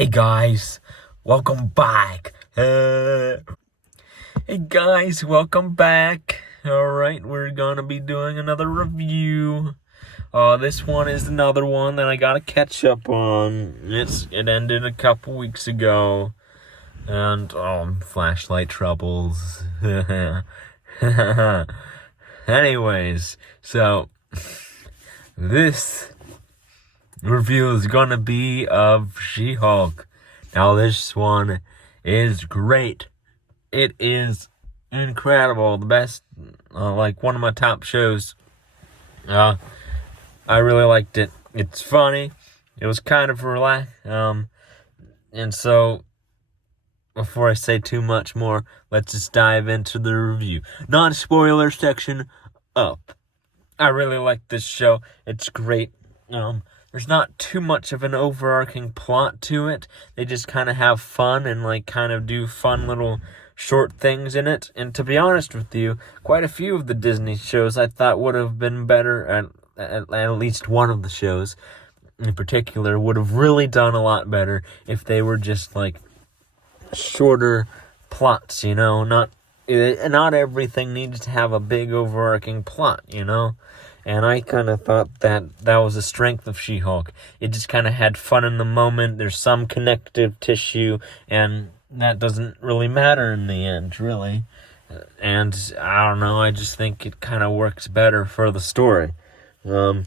Hey guys, welcome back. Hey guys, welcome back. Alright, we're gonna be doing another review. This one is another one that I gotta catch up on. It ended a couple weeks ago. And, flashlight troubles. Anyways, so, this review is gonna be of She-Hulk. Now this one is great. It is incredible. The best, one of my top shows. I really liked it. It's funny. It was kind of relaxed. And so, before I say too much more, let's just dive into the review. Non-spoiler section up. I really like this show. It's great. There's not too much of an overarching plot to it. They just kind of have fun and kind of do fun little short things in it. And to be honest with you, quite a few of the Disney shows I thought would have been better. At least one of the shows in particular would have really done a lot better if they were just shorter plots. Not everything needs to have a big overarching plot. And I kind of thought that was the strength of She-Hulk. It just kind of had fun in the moment. There's some connective tissue, and that doesn't really matter in the end, really. And I don't know, I just think it kind of works better for the story. In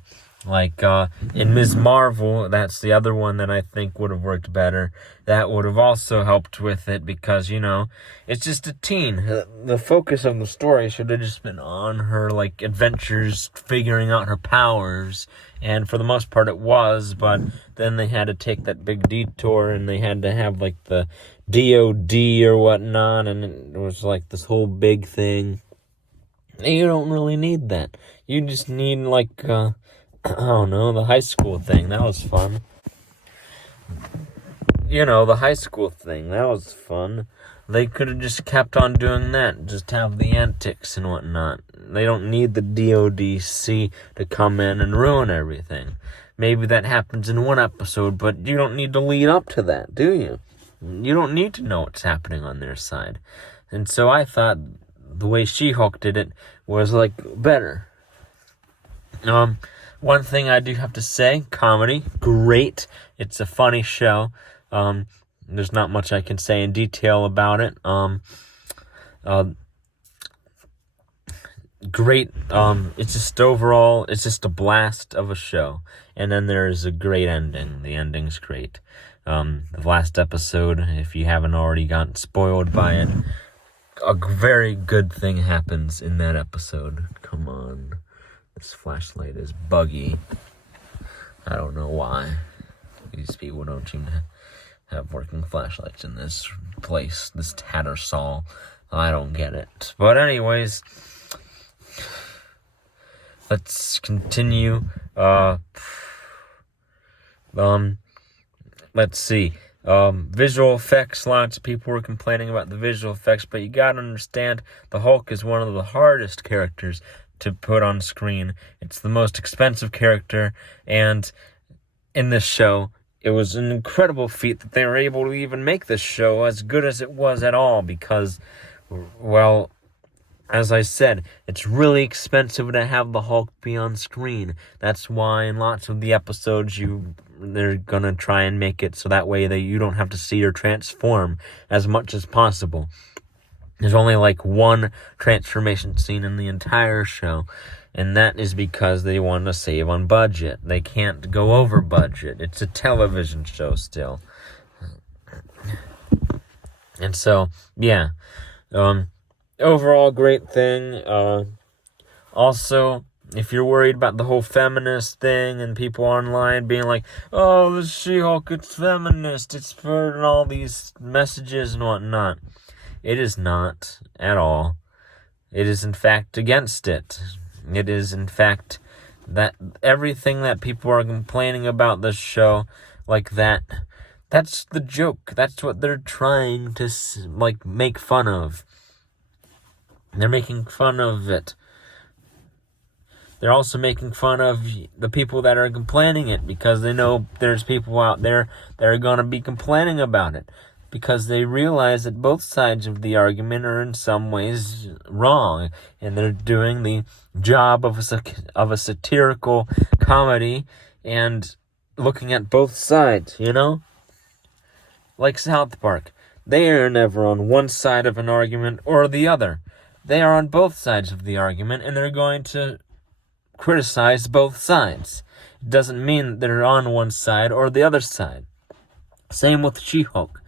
Ms. Marvel, that's the other one that I think would have worked better. That would have also helped with it because, it's just a teen. The focus of the story should have just been on her, adventures, figuring out her powers. And for the most part it was, but then they had to take that big detour and they had to have, the DOD or whatnot, and it was, this whole big thing. You don't really need that. You just need, I don't know, the high school thing. That was fun. The high school thing. That was fun. They could have just kept on doing that. Just have the antics and whatnot. They don't need the DODC to come in and ruin everything. Maybe that happens in one episode, but you don't need to lead up to that, do you? You don't need to know what's happening on their side. And so I thought the way She-Hulk did it was, better. One thing I do have to say, comedy, great. It's a funny show. There's not much I can say in detail about it. Great. It's just overall, it's just a blast of a show. And then there's a great ending. The ending's great. The last episode, if you haven't already gotten spoiled by it, a very good thing happens in that episode. Come on. This flashlight is buggy. I don't know why. These people don't seem to have working flashlights in this place, this Tattersall. I don't get it. But anyways, let's continue. Let's see. Visual effects, lots of people were complaining about the visual effects, but you gotta understand, the Hulk is one of the hardest characters to put on screen. It's the most expensive character, and in this show, it was an incredible feat that they were able to even make this show as good as it was at all, because, well, as I said, it's really expensive to have the Hulk be on screen. That's why in lots of the episodes they're gonna try and make it so that way that you don't have to see her transform as much as possible. There's only one transformation scene in the entire show, and that is because they want to save on budget. They can't go over budget. It's a television show still. And so, yeah. Overall, great thing. Also, if you're worried about the whole feminist thing and people online being like, oh, this She-Hulk, it's feminist, it's for all these messages and whatnot. It is not at all. It is, in fact, against it. It is, in fact, that everything that people are complaining about this show, that's the joke. That's what they're trying to, make fun of. They're making fun of it. they're also making fun of the people that are complaining it, because they know there's people out there that are going to be complaining about it, because they realize that both sides of the argument are in some ways wrong, and they're doing the job of a satirical comedy and looking at both sides, Like South Park. They are never on one side of an argument or the other. They are on both sides of the argument, and they're going to criticize both sides. It doesn't mean that they're on one side or the other side. Same with She-Hulk.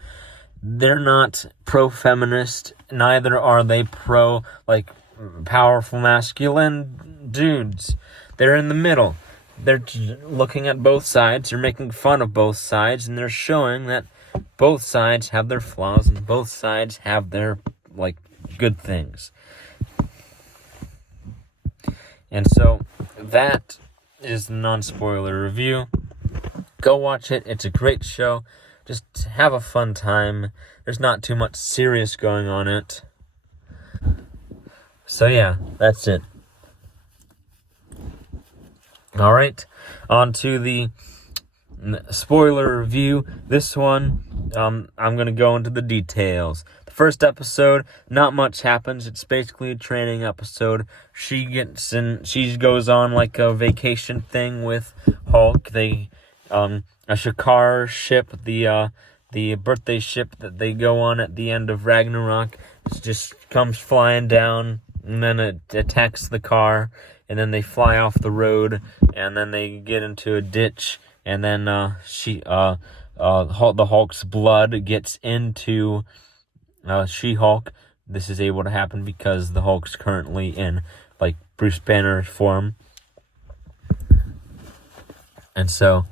They're not pro-feminist, neither are they powerful masculine dudes. They're in the middle. They're looking at both sides, they're making fun of both sides, and they're showing that both sides have their flaws and both sides have their, good things. And so, that is the non-spoiler review. Go watch it. It's a great show. Just have a fun time. There's not too much serious going on it. So yeah, that's it. Alright, on to the spoiler review. This one, I'm going to go into the details. The first episode, not much happens. It's basically a training episode. She goes on a vacation thing with Hulk. They, a Shakar ship, the birthday ship that they go on at the end of Ragnarok, just comes flying down, and then it attacks the car, and then they fly off the road, and then they get into a ditch, and then the Hulk's blood gets into She-Hulk. This is able to happen because the Hulk's currently in Bruce Banner form, and so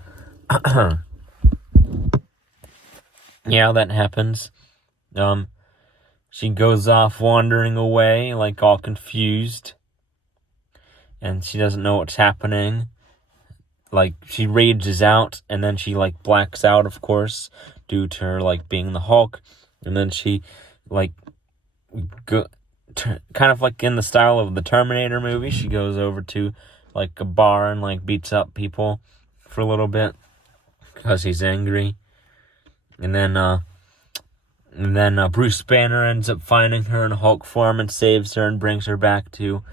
yeah, that happens. She goes off wandering away, all confused, and she doesn't know what's happening. She rages out, and then she blacks out, of course, due to her being the Hulk, and then she kind of in the style of the Terminator movie, she goes over to a bar and beats up people for a little bit because he's angry. And then Bruce Banner ends up finding her in Hulk form and saves her and brings her back to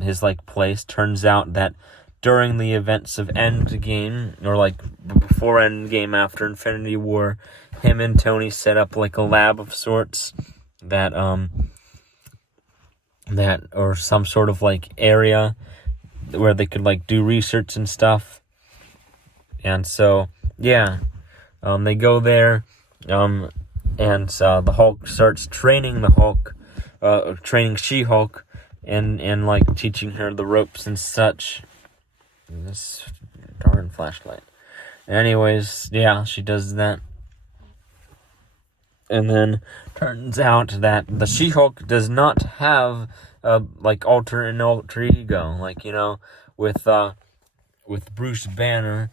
his place. Turns out that during the events of Endgame, or before Endgame, after Infinity War, him and Tony set up a lab of sorts that or some sort of area where they could do research and stuff. And so yeah, they go there, and the Hulk starts training training She-Hulk, and teaching her the ropes and such. This darn flashlight. Anyways, yeah, she does that. And then turns out that the She-Hulk does not have alter ego, with Bruce Banner.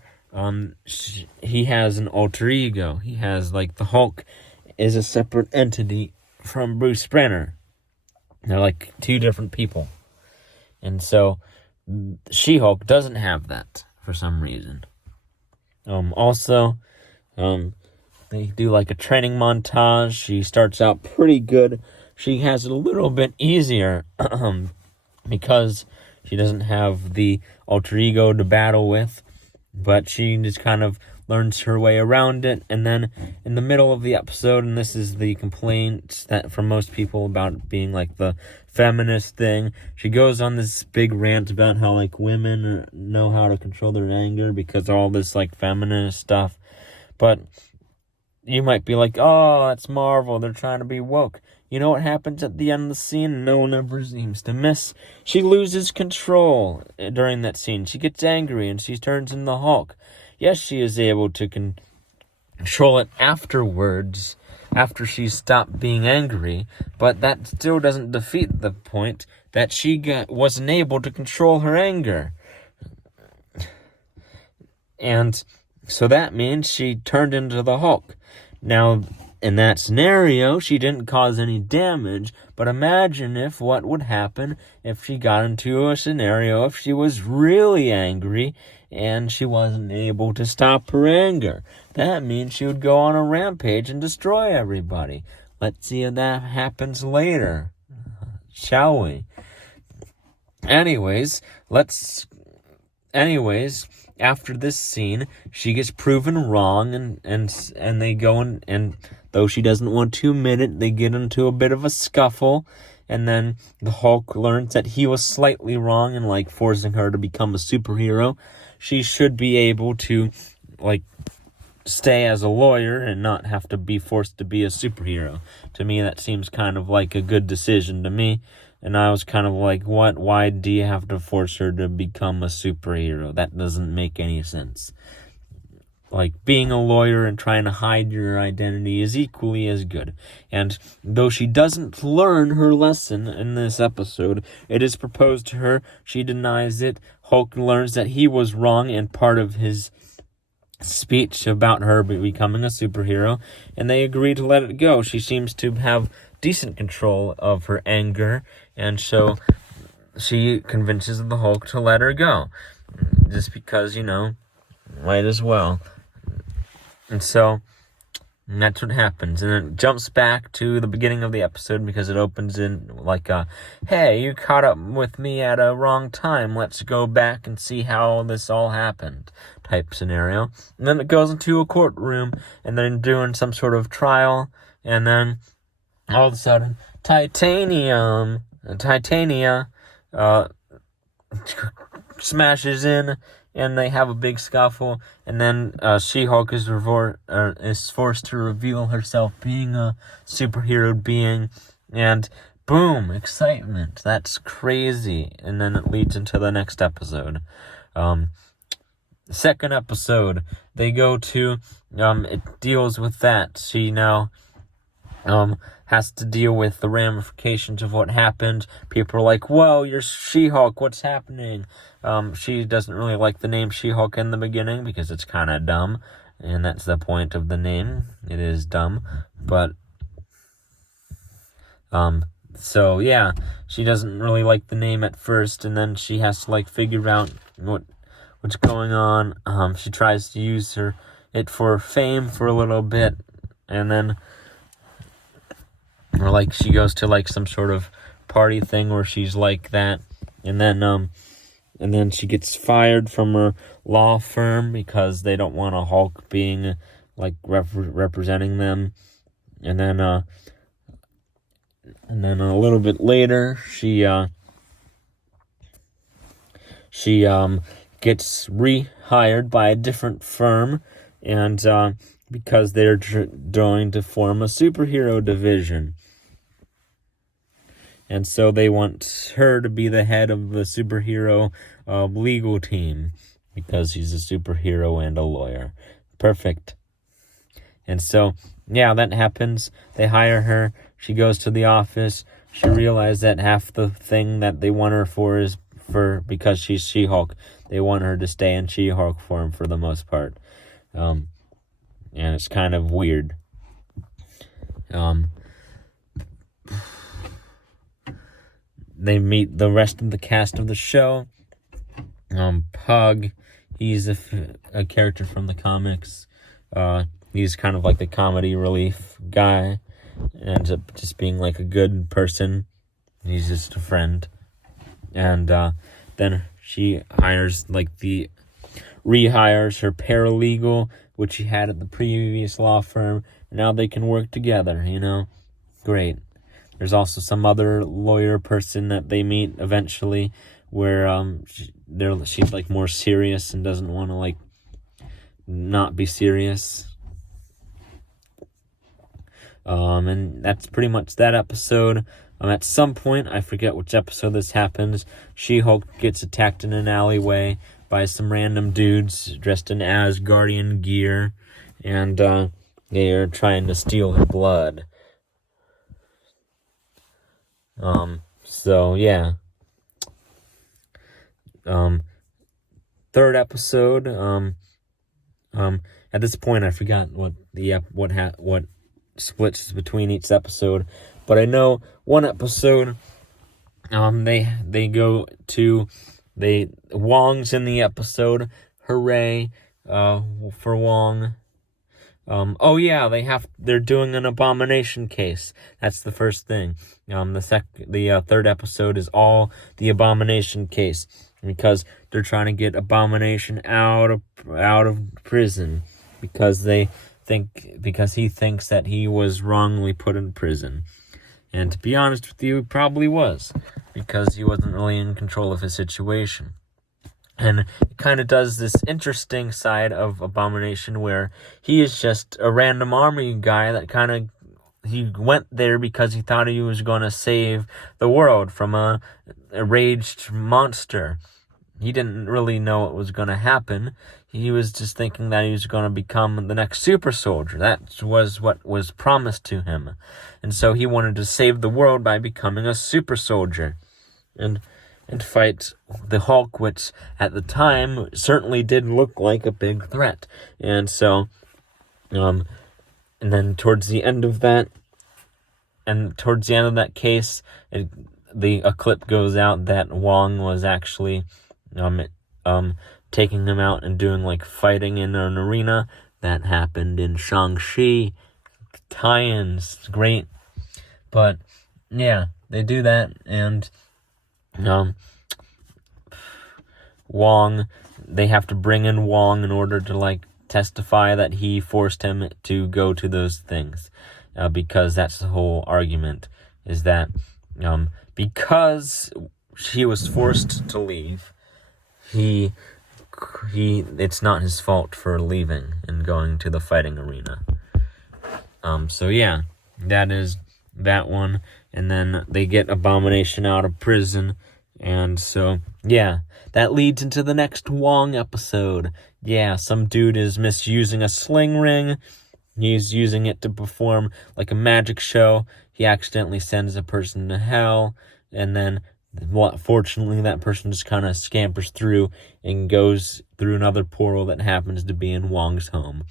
He has an alter ego. He has the Hulk is a separate entity from Bruce Banner. They're two different people. And so She-Hulk doesn't have that for some reason. Also, they do a training montage. She starts out pretty good. She has it a little bit easier because she doesn't have the alter ego to battle with, but she just kind of learns her way around it. And then in the middle of the episode, and this is the complaints that from most people about it being the feminist thing, she goes on this big rant about how women know how to control their anger because all this feminist stuff. But you might be oh, that's Marvel, they're trying to be woke. You know what happens at the end of the scene? No one ever seems to miss. She loses control during that scene. She gets angry and she turns into the Hulk. Yes, she is able to control it afterwards, after she stopped being angry, but that still doesn't defeat the point that she wasn't able to control her anger. And so that means she turned into the Hulk. Now, in that scenario, she didn't cause any damage, but imagine what would happen if she got into a scenario if she was really angry and she wasn't able to stop her anger. That means she would go on a rampage and destroy everybody. Let's see if that happens later, shall we? Anyways, after this scene, she gets proven wrong, and they go and though she doesn't want to admit it, they get into a bit of a scuffle, and then the Hulk learns that he was slightly wrong in, like, forcing her to become a superhero. She should be able to, like, stay as a lawyer and not have to be forced to be a superhero. To me, that seems kind of like a good decision to me. And I was kind of like, what? Why do you have to force her to become a superhero? That doesn't make any sense. Like, being a lawyer and trying to hide your identity is equally as good. And though she doesn't learn her lesson in this episode, it is proposed to her. She denies it. Hulk learns that he was wrong in part of his speech about her becoming a superhero, and they agree to let it go. She seems to have decent control of her anger, and so she convinces the Hulk to let her go. Just because, might as well. And so that's what happens. And it jumps back to the beginning of the episode because it opens in like hey, you caught up with me at a wrong time. Let's go back and see how this all happened type scenario. And then it goes into a courtroom and they're doing some sort of trial. And then all of a sudden, Titania smashes in, and they have a big scuffle, and then She-Hulk is forced to reveal herself being a superhero being, and boom, excitement. That's crazy. And then it leads into the next episode. Second episode, they go to, it deals with that. She now has to deal with the ramifications of what happened. People are like, whoa, you're She-Hulk, what's happening? She doesn't really like the name She-Hulk in the beginning because it's kind of dumb, and that's the point of the name. It is dumb, but, so yeah, she doesn't really like the name at first, and then she has to, like, figure out what's going on. She tries to use it for fame for a little bit, and then or like she goes to like some sort of party thing where she's like that, and then she gets fired from her law firm because they don't want a Hulk being like representing them, and then a little bit later she gets rehired by a different firm, and because they're going to form a superhero division. And so they want her to be the head of the superhero legal team because she's a superhero and a lawyer. Perfect. And so, yeah, that happens. They hire her. She goes to the office. She realizes that half the thing that they want her for is because she's She-Hulk. They want her to stay in She-Hulk form for the most part. And it's kind of weird. They meet the rest of the cast of the show. Pug, he's a character from the comics. He's kind of like the comedy relief guy. Ends up just being like a good person. He's just a friend. And then she rehires her paralegal, which she had at the previous law firm. And now they can work together, Great. There's also some other lawyer person that they meet eventually where she's like more serious and doesn't want to like not be serious. And that's pretty much that episode. At some point, I forget which episode this happens, She-Hulk gets attacked in an alleyway by some random dudes dressed in Asgardian gear, and they are trying to steal her blood. So yeah. Third episode, at this point I forgot what splits between each episode, but I know one episode, they go to, Wong's in the episode. Hooray, for Wong. Oh yeah, they're doing an Abomination case. That's the first thing. The third episode is all the Abomination case, because they're trying to get Abomination out of prison, because he thinks that he was wrongly put in prison. And to be honest with you, he probably was, because he wasn't really in control of his situation. And it kind of does this interesting side of Abomination where he is just a random army guy that he went there because he thought he was going to save the world from a raged monster. He didn't really know what was going to happen. He was just thinking that he was going to become the next super soldier. That was what was promised to him. And so he wanted to save the world by becoming a super soldier. And fight the Hulk, which at the time certainly did look like a big threat. And so, and then towards the end of that case, a clip goes out that Wong was actually taking him out and doing like fighting in an arena that happened in Shang-Chi. Tie-ins, great. But yeah, they do that, and Wong, they have to bring in Wong in order to like testify that he forced him to go to those things, because that's the whole argument, is that because he was forced to leave, it's not his fault for leaving and going to the fighting arena. So yeah, that is that one. And then they get Abomination out of prison. And so, yeah, that leads into the next Wong episode. Yeah, some dude is misusing a sling ring. He's using it to perform like a magic show. He accidentally sends a person to hell. And then, fortunately, that person just kind of scampers through and goes through another portal that happens to be in Wong's home.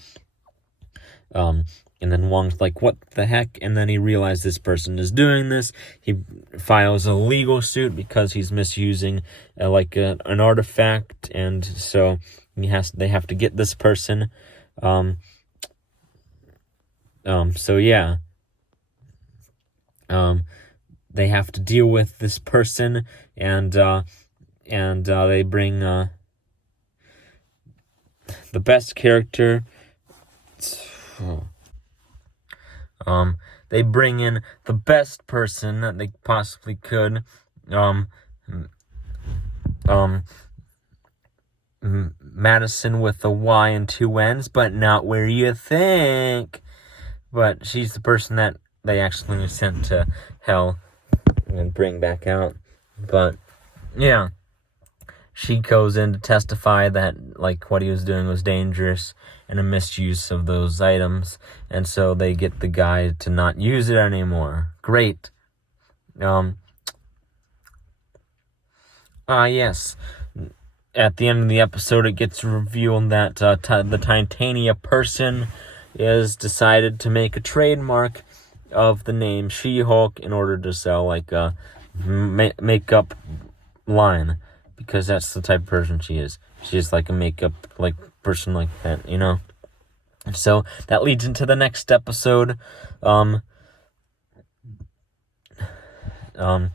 And then Wong's like, what the heck? And then he realizes this person is doing this. He files a legal suit because he's misusing an artifact. And so they have to get this person. So yeah. They have to deal with this person, and they bring the best character. They bring in the best person that they possibly could. Madison with a Y and two N's, but not where you think. But she's the person that they actually sent to hell and bring back out. But yeah, she goes in to testify that like what he was doing was dangerous and a misuse of those items, and so they get the guy to not use it anymore. Great. Yes. At the end of the episode, it gets revealed that the Titania person is decided to make a trademark of the name She-Hulk in order to sell like a makeup line, because that's the type of person she is. She's like a makeup like person like that, you know. So that leads into the next episode. That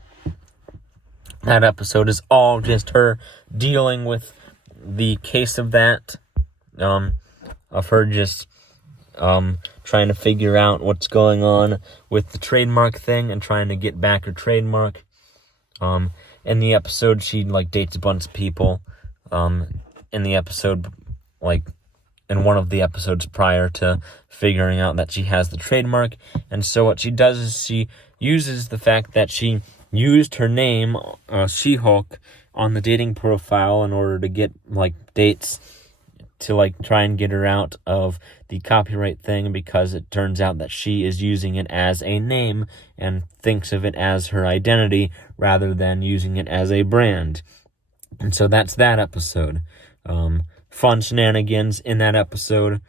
episode is all just her dealing with the case of that, of her just trying to figure out what's going on with the trademark thing and trying to get back her trademark. In the episode, she like dates a bunch of people. In the episode, like in one of the episodes prior to figuring out that she has the trademark, and so what she does is she uses the fact that she used her name, She-Hulk, on the dating profile in order to get like dates to like try and get her out of the copyright thing, because it turns out that she is using it as a name and thinks of it as her identity rather than using it as a brand. And so that's that episode. Fun shenanigans in that episode.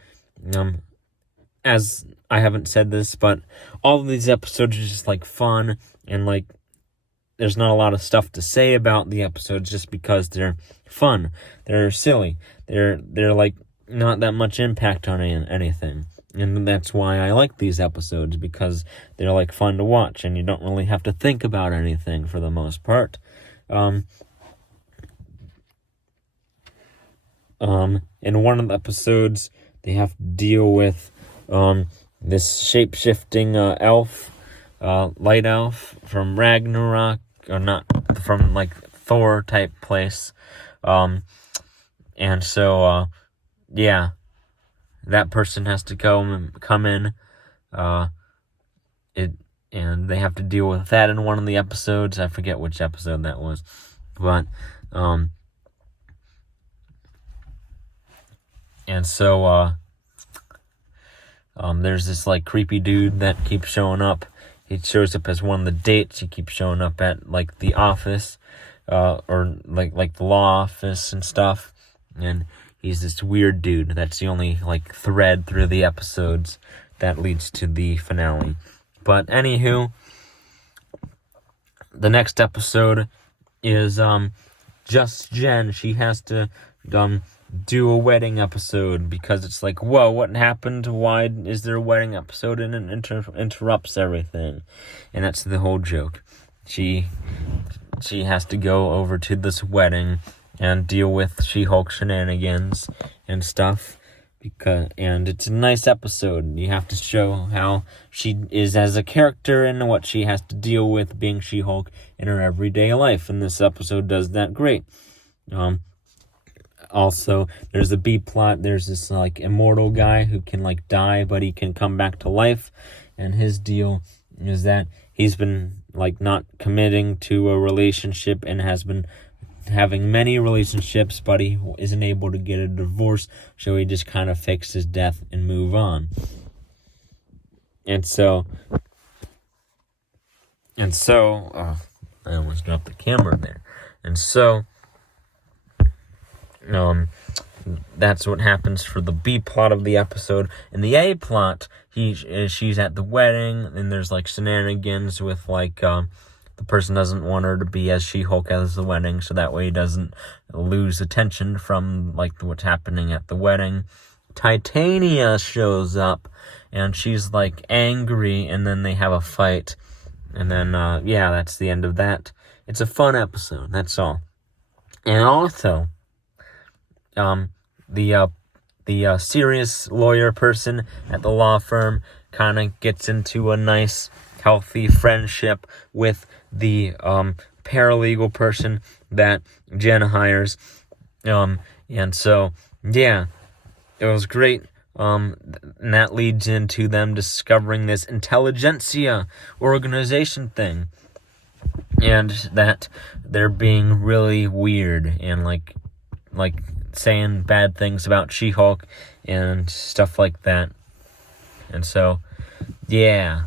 As I haven't said this, but all of these episodes are just like fun, and like there's not a lot of stuff to say about the episodes just because they're fun, they're silly, they're like not that much impact on anything. And that's why I like these episodes, because they're like fun to watch and you don't really have to think about anything for the most part. In one of the episodes, they have to deal with this shape-shifting elf, light elf from Ragnarok, or not, from like Thor type place. And so yeah, that person has to come in, and they have to deal with that in one of the episodes. I forget which episode that was, but and so there's this like creepy dude that keeps showing up. He shows up as one of the dates. He keeps showing up at like the office, or like the law office and stuff. And he's this weird dude. That's the only like thread through the episodes that leads to the finale. But anywho, the next episode is Just Jen. She has to do a wedding episode, because it's like, whoa, what happened? Why is there a wedding episode? And it interrupts everything. And that's the whole joke. She has to go over to this wedding and deal with She-Hulk shenanigans and stuff. And it's a nice episode. You have to show how she is as a character and what she has to deal with being She-Hulk in her everyday life. And this episode does that great. Also, there's a B-plot. There's this like immortal guy who can like die, but he can come back to life. And his deal is that he's been like not committing to a relationship and has been having many relationships, but he isn't able to get a divorce, so he just kind of fakes his death and move on. And so I almost dropped the camera there. And so that's what happens for the B plot of the episode. In the A plot, she's at the wedding, and there's like shenanigans with like the person doesn't want her to be as She-Hulk as the wedding, so that way he doesn't lose attention from like what's happening at the wedding. Titania shows up, and she's like angry, and then they have a fight, and then yeah, that's the end of that. It's a fun episode, that's all. And also, the serious lawyer person at the law firm kind of gets into a nice, healthy friendship with the paralegal person that Jen hires. And so, yeah, it was great. And that leads into them discovering this intelligentsia organization thing. And that they're being really weird and like saying bad things about She-Hulk and stuff like that. And so, yeah.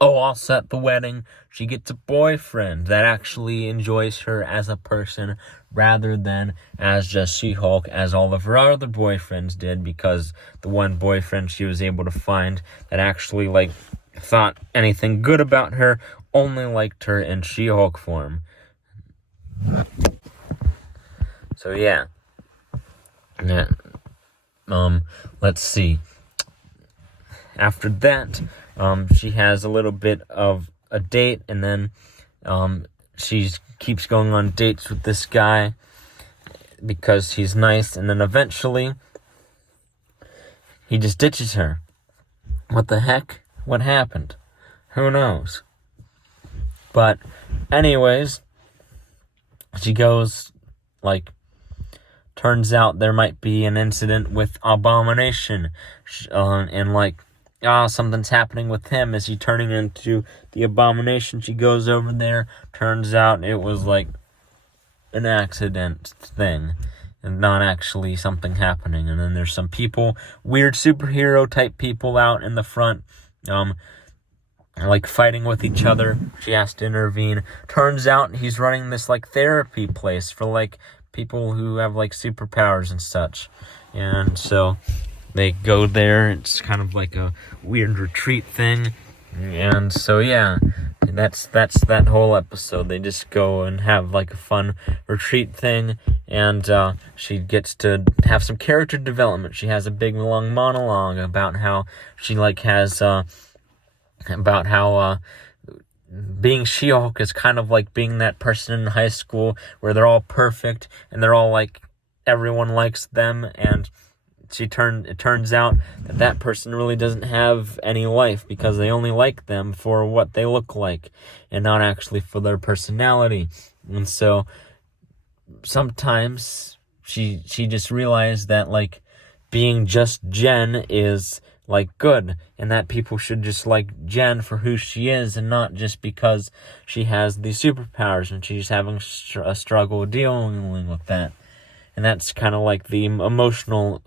Oh, also at the wedding, she gets a boyfriend that actually enjoys her as a person rather than as just She-Hulk, as all of her other boyfriends did, because the one boyfriend she was able to find that actually, like, thought anything good about her only liked her in She-Hulk form. So, yeah. Let's see. After that, she has a little bit of a date, and then she keeps going on dates with this guy because he's nice, and then eventually he just ditches her. What the heck? What happened? Who knows? But anyways, she goes, like, turns out there might be an incident with Abomination, and like, something's happening with him. Is he turning into the Abomination? She goes over there. Turns out it was like an accident thing and not actually something happening. And then there's some people, weird superhero type people out in the front, like fighting with each other. She has to intervene. Turns out he's running this like therapy place for like people who have like superpowers and such. And so they go there. It's kind of like a weird retreat thing. And so, yeah, that's that whole episode. They just go and have like a fun retreat thing, and she gets to have some character development. She has a big long monologue about how she about how being She-Hulk is kind of like being that person in high school where they're all perfect and they're all like, everyone likes them, and it turns out that person really doesn't have any life because they only like them for what they look like and not actually for their personality. And so sometimes she just realized that like being just Jen is like good, and that people should just like Jen for who she is and not just because she has these superpowers, and she's having a struggle dealing with that. And that's kind of like the emotional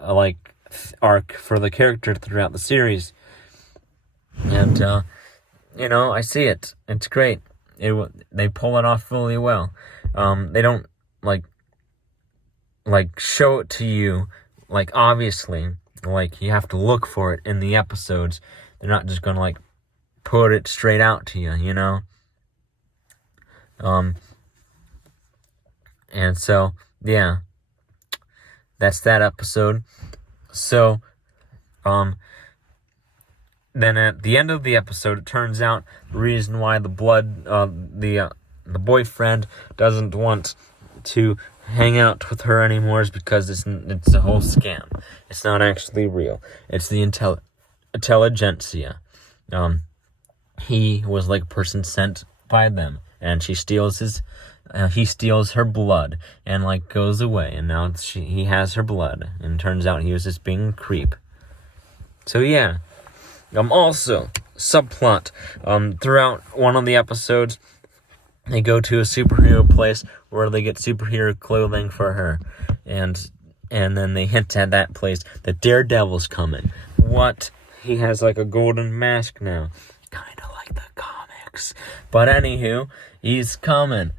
like arc for the character throughout the series. And I see it. It's great. They pull it off really well. They don't like show it to you like obviously. Like you have to look for it in the episodes. They're not just gonna like put it straight out to you, you know. And so yeah, that's that episode. So, then at the end of the episode, it turns out the reason why the boyfriend doesn't want to hang out with her anymore is because it's a whole scam. It's not actually real. It's the intelligentsia. He was like a person sent by them, and he steals her blood and like goes away, and now he has her blood, and turns out he was just being a creep. So yeah. Also, subplot, throughout one of the episodes, they go to a superhero place where they get superhero clothing for her, and then they hint at that place that Daredevil's coming. What? He has like a golden mask now, kind of like the comics. But anywho, he's coming,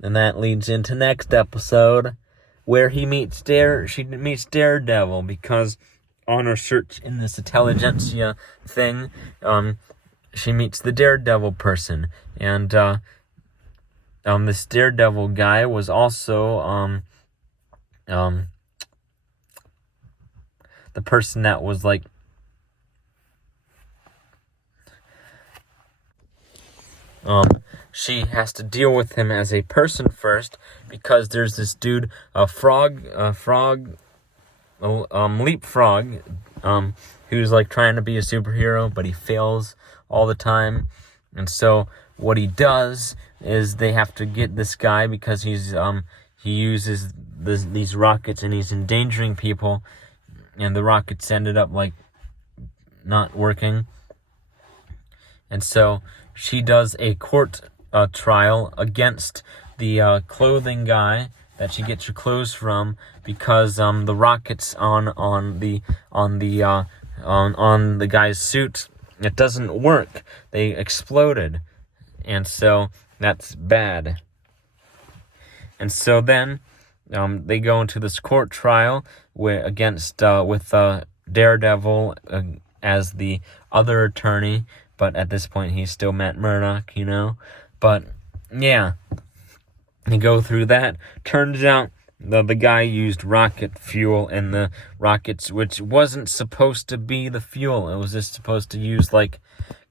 and that leads into next episode, where she meets Daredevil, because on her search in this intelligentsia thing, she meets the Daredevil person, and this Daredevil guy was also the person that was like she has to deal with him as a person first, because there's this dude, Leapfrog, who's like trying to be a superhero, but he fails all the time. And so what he does is they have to get this guy because he uses these rockets and he's endangering people, and the rockets ended up like not working. And so she does a court trial against the clothing guy that she gets her clothes from, because the rockets on the guy's suit, it doesn't work. They exploded, and so that's bad. And so then they go into this court trial with Daredevil as the other attorney, but at this point he's still Matt Murdock, you know. But yeah, they go through that. Turns out the guy used rocket fuel in the rockets, which wasn't supposed to be the fuel. It was just supposed to use like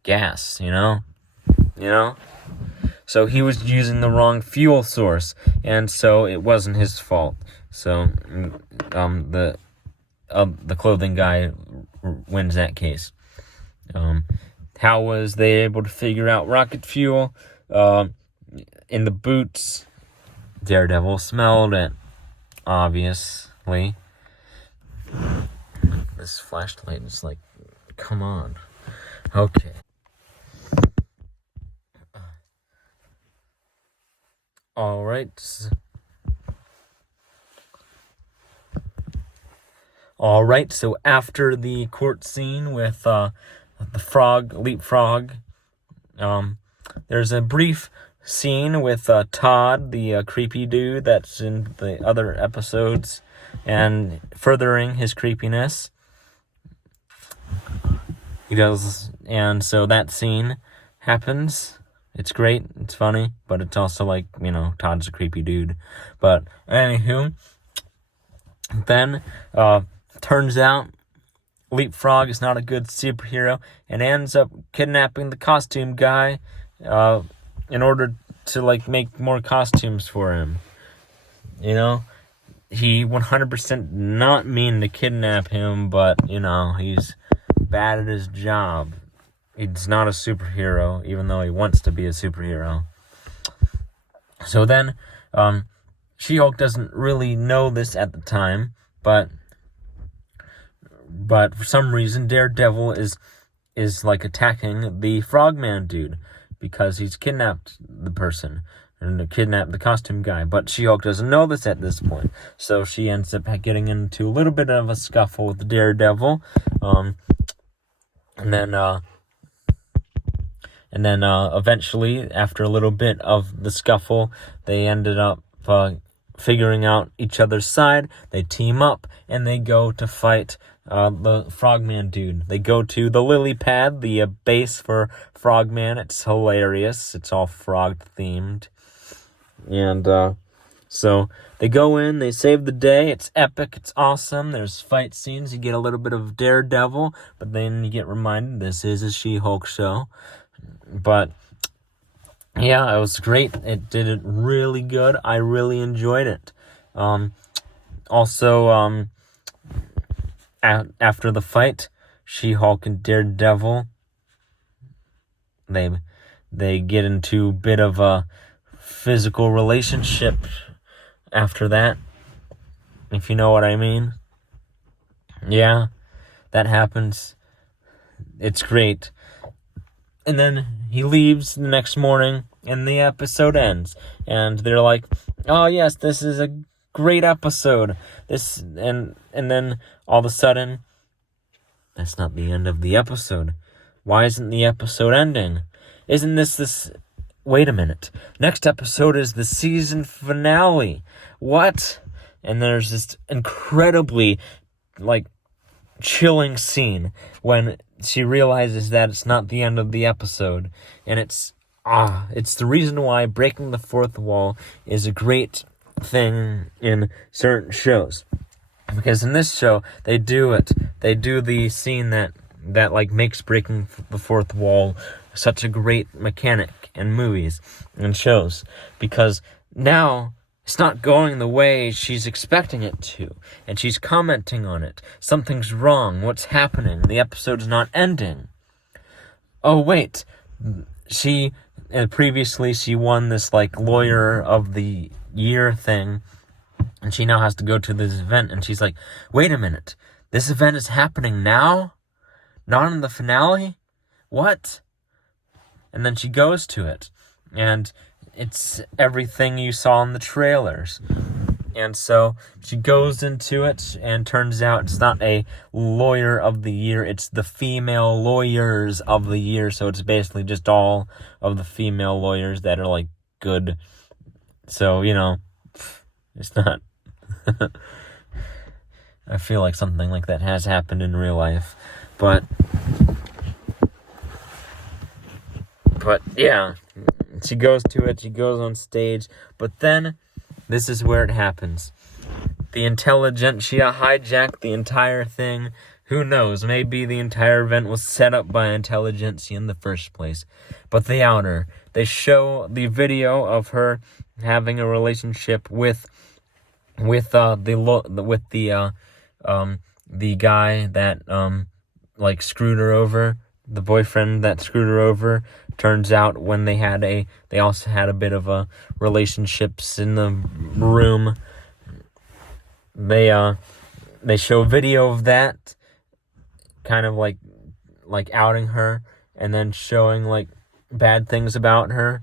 gas, you know. So he was using the wrong fuel source, and so it wasn't his fault. So the clothing guy wins that case. How was they able to figure out rocket fuel? In the boots, Daredevil smelled it, obviously. This flashlight is like, come on. Okay. Alright, so after the court scene with the Leapfrog, there's a brief scene with Todd, the creepy dude that's in the other episodes, and furthering his creepiness. He does, and so that scene happens. It's great, it's funny, but it's also like, Todd's a creepy dude. But anywho, then turns out Leapfrog is not a good superhero and ends up kidnapping the costume guy in order to make more costumes for him. He 100% not mean to kidnap him, but he's bad at his job. He's not a superhero, even though he wants to be a superhero. So then, She-Hulk doesn't really know this at the time, but for some reason, Daredevil is attacking the Frogman dude because he's kidnapped the person and kidnapped the costume guy. But She-Hulk doesn't know this at this point, so she ends up getting into a little bit of a scuffle with Daredevil, and then eventually, after a little bit of the scuffle, they ended up figuring out each other's side. They team up, and they go to fight the Frogman dude. They go to the lily pad, the base for Frogman. It's hilarious. It's all frog-themed. And so they go in, they save the day. It's epic. It's awesome. There's fight scenes. You get a little bit of Daredevil, but then you get reminded this is a She-Hulk show. But yeah, it was great. It did it really good. I really enjoyed it. Also, after the fight, She-Hulk and Daredevil, they get into a bit of a physical relationship after that, if you know what I mean. Yeah, that happens. It's great. And then he leaves the next morning, and the episode ends. And they're like, "Oh yes, this is a great episode." And then all of a sudden, that's not the end of the episode. Why isn't the episode ending? Isn't this? Wait a minute. Next episode is the season finale. What? And there's this incredibly, chilling scene when she realizes that it's not the end of the episode, and it's the reason why breaking the fourth wall is a great thing in certain shows, because in this show they do the scene that makes breaking the fourth wall such a great mechanic in movies and shows, because now it's not going the way she's expecting it to, and she's commenting on it. Something's wrong. What's happening? The episode's not ending. Oh, wait. Previously she won this, lawyer of the year thing, and she now has to go to this event, and she's like, wait a minute. This event is happening now? Not in the finale? What? And then she goes to it, and it's everything you saw in the trailers. And so she goes into it, and turns out it's not a lawyer of the year, it's the female lawyers of the year. So it's basically just all of the female lawyers that are good. So, it's not. I feel like something like that has happened in real life. But yeah, she goes to it, she goes on stage, but then this is where it happens. The intelligentsia hijacked the entire thing. Who knows, maybe the entire event was set up by intelligentsia in the first place. But they out her. They show the video of her having a relationship with the guy that screwed her over. The boyfriend that screwed her over. Turns out when they also had a bit of a relationships in the room. They show video of that, kind of like outing her, and then showing bad things about her.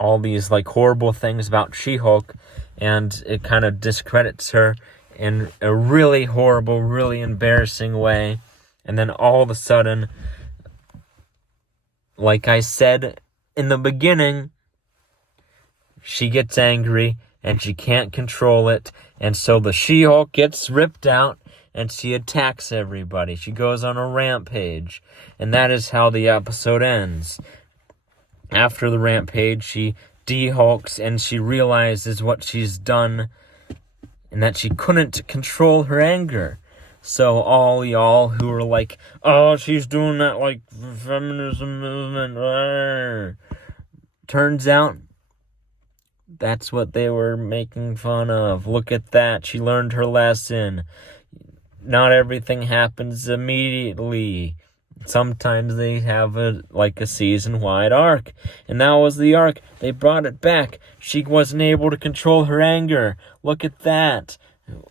All these horrible things about She-Hulk, and it kind of discredits her in a really horrible, really embarrassing way. And then all of a sudden, like I said in the beginning, she gets angry and she can't control it, and so the She-Hulk gets ripped out and she attacks everybody. She goes on a rampage, and that is how the episode ends. After the rampage, she de-hulks and she realizes what she's done and that she couldn't control her anger. So all y'all who are like, oh, she's doing that like feminism movement, turns out that's what they were making fun of. Look at that. She learned her lesson. Not everything happens immediately. Sometimes they have a season-wide arc. And that was the arc. They brought it back. She wasn't able to control her anger. Look at that.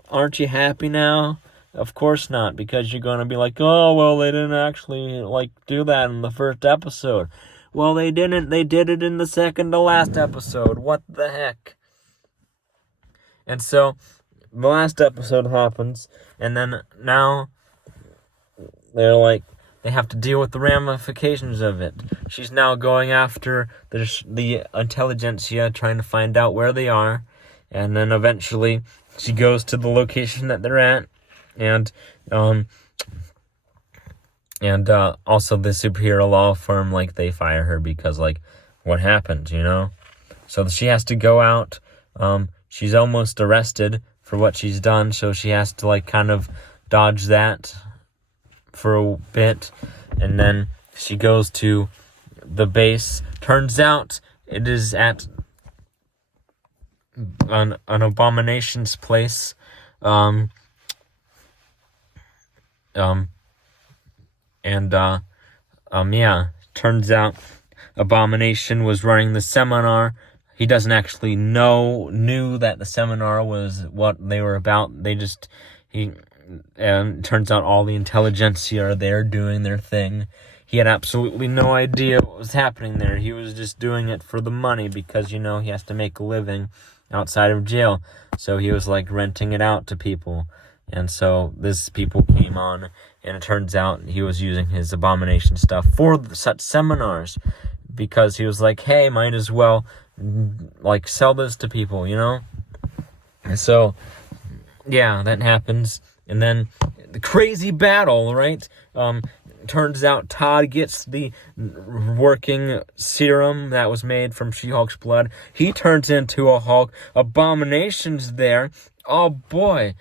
Aren't you happy now? Of course not, because you're going to be like, oh, well, they didn't actually, do that in the first episode. Well, they didn't. They did it in the second to last episode. What the heck? And so, the last episode happens, and then now they have to deal with the ramifications of it. She's now going after the intelligentsia, trying to find out where they are, and then eventually she goes to the location that they're at, and also the superhero law firm, they fire her because, what happened, So she has to go out. She's almost arrested for what she's done, so she has to, kind of dodge that for a bit, and then she goes to the base. Turns out it is at an abomination's place. Turns out Abomination was running the seminar. He doesn't actually knew that the seminar was what they were about. And turns out all the intelligentsia are there doing their thing. He had absolutely no idea what was happening there. He was just doing it for the money because, he has to make a living outside of jail. So he was renting it out to people. And so this people came on, and it turns out he was using his Abomination stuff for such seminars because he was like, hey, might as well sell this to people, And so, yeah, that happens. And then the crazy battle, right? Turns out Todd gets the working serum that was made from She-Hulk's blood. He turns into a Hulk. Abomination's there. Oh, boy.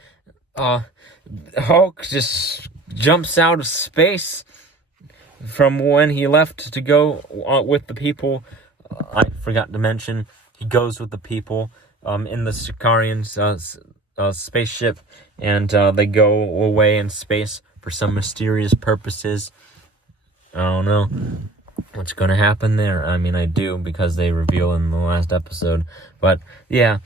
Hulk just jumps out of space from when he left to go with the people. I forgot to mention, he goes with the people in the Sicarian spaceship, and they go away in space for some mysterious purposes. I don't know what's going to happen there. I mean, I do, because they reveal in the last episode. But, yeah,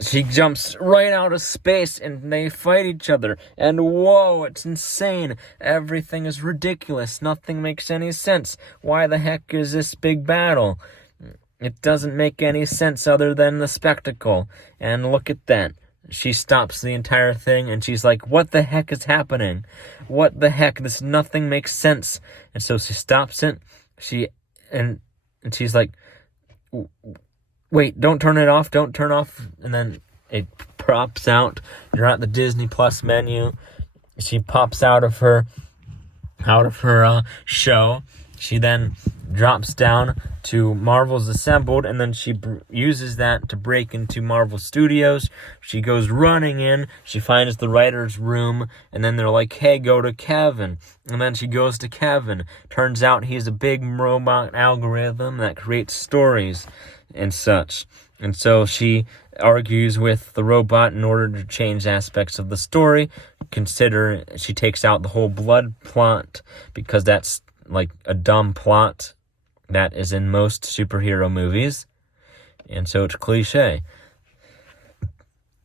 she jumps right out of space, and they fight each other. And, whoa, it's insane. Everything is ridiculous. Nothing makes any sense. Why the heck is this big battle? It doesn't make any sense other than the spectacle. And look at that. She stops the entire thing, and she's like, what the heck is happening? What the heck? Nothing makes sense. And so she stops it. And she's like, wait, don't turn it off. Don't turn off. And then it pops out. You're at the Disney Plus menu. She pops out of her show. She then drops down to Marvel's Assembled, and then she uses that to break into Marvel Studios. She goes running in. She finds the writer's room, and then they're like, hey, go to Kevin. And then she goes to Kevin. Turns out he's a big robot algorithm that creates stories and such. And so she argues with the robot in order to change aspects of the story. Consider she takes out the whole blood plot, because that's a dumb plot that is in most superhero movies, and so it's cliche.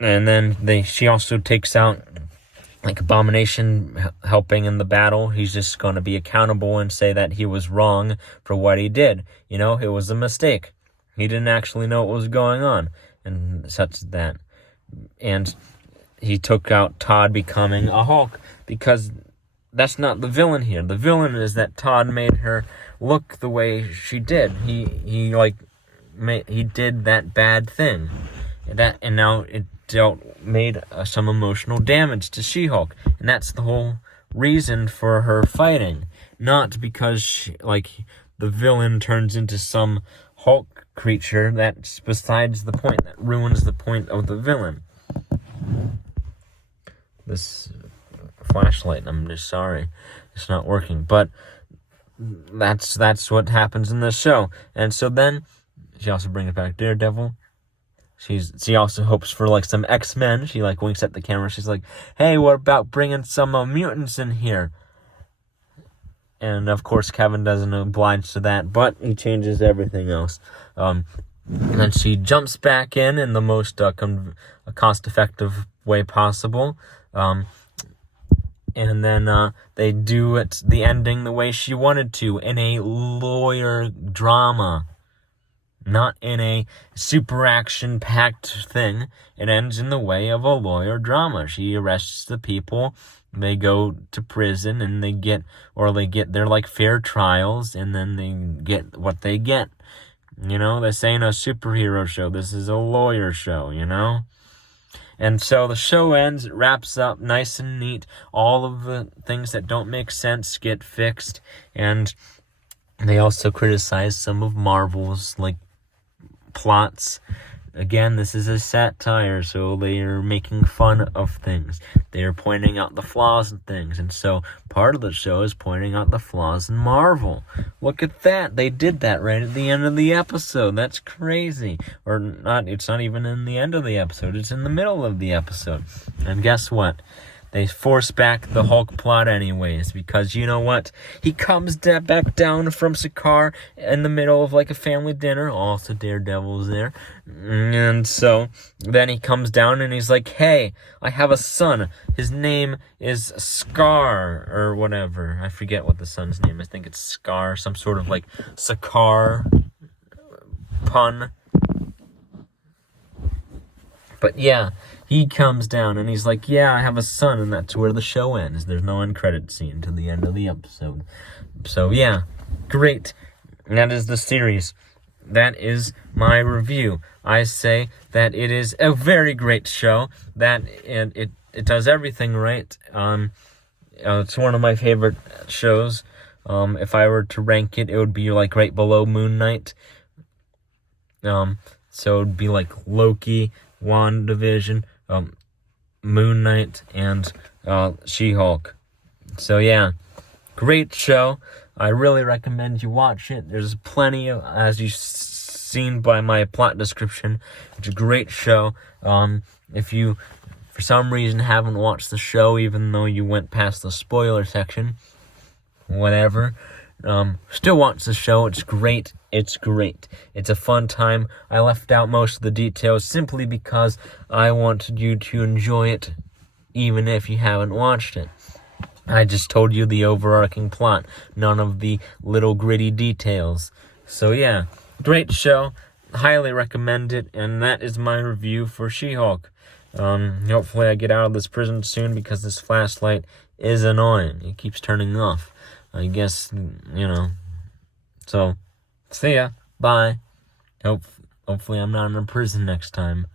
And then she also takes out Abomination helping in the battle. He's just going to be accountable and say that he was wrong for what he did. It was a mistake. He didn't actually know what was going on, and such as that. And he took out Todd becoming a Hulk, because that's not the villain here. The villain is that Todd made her look the way she did. He did that bad thing. And now it made some emotional damage to She-Hulk. And that's the whole reason for her fighting. Not because, the villain turns into some Hulk creature. That's besides the point. That ruins the point of the villain. This flashlight, I'm just sorry. It's not working. But that's what happens in this show. And so then, she also brings back Daredevil. She also hopes for, some X-Men. She, winks at the camera. She's like, hey, what about bringing some mutants in here? And, of course, Kevin doesn't oblige to that, but he changes everything else. And then she jumps back in the most cost-effective way possible. And then they do the ending the way she wanted to, in a lawyer drama. Not in a super action-packed thing. It ends in the way of a lawyer drama. She arrests the people, they go to prison, and they get their, fair trials, and then they get what they get. This ain't a superhero show. This is a lawyer show, And so the show ends, it wraps up nice and neat. All of the things that don't make sense get fixed, and they also criticize some of Marvel's, plots. Again, this is a satire, so they are making fun of things. They are pointing out the flaws in things, and so part of the show is pointing out the flaws in Marvel. Look at that. They did that right at the end of the episode. That's crazy. Or not, it's not even in the end of the episode. It's in the middle of the episode. And guess what? They force back the Hulk plot anyways, because you know what? He comes back down from Sakaar in the middle of a family dinner. Also, Daredevil's there. And so then he comes down and he's like, hey, I have a son. His name is Scar, or whatever. I forget what the son's name is. I think it's Scar, some sort of Sakaar pun. But yeah, he comes down and he's like, yeah, I have a son, and that's where the show ends. There's no end credit scene to the end of the episode. So yeah, great. And that is the series. That is my review. I say that it is a very great show. And it does everything right. It's one of my favorite shows. If I were to rank it, it would be right below Moon Knight. So it would be Loki, WandaVision, Moon Knight, and She-Hulk. So yeah, great show. I really recommend you watch it. There's plenty of, as you've seen by my plot description, it's a great show. If you, for some reason, haven't watched the show, even though you went past the spoiler section, whatever, still watch the show. It's great. It's great. It's a fun time. I left out most of the details simply because I wanted you to enjoy it, even if you haven't watched it. I just told you the overarching plot, none of the little gritty details. So yeah, great show. Highly recommend it, and that is my review for She-Hulk. Hopefully I get out of this prison soon, because this flashlight is annoying. It keeps turning off. I guess, So, see ya. Bye. Hopefully I'm not in a prison next time.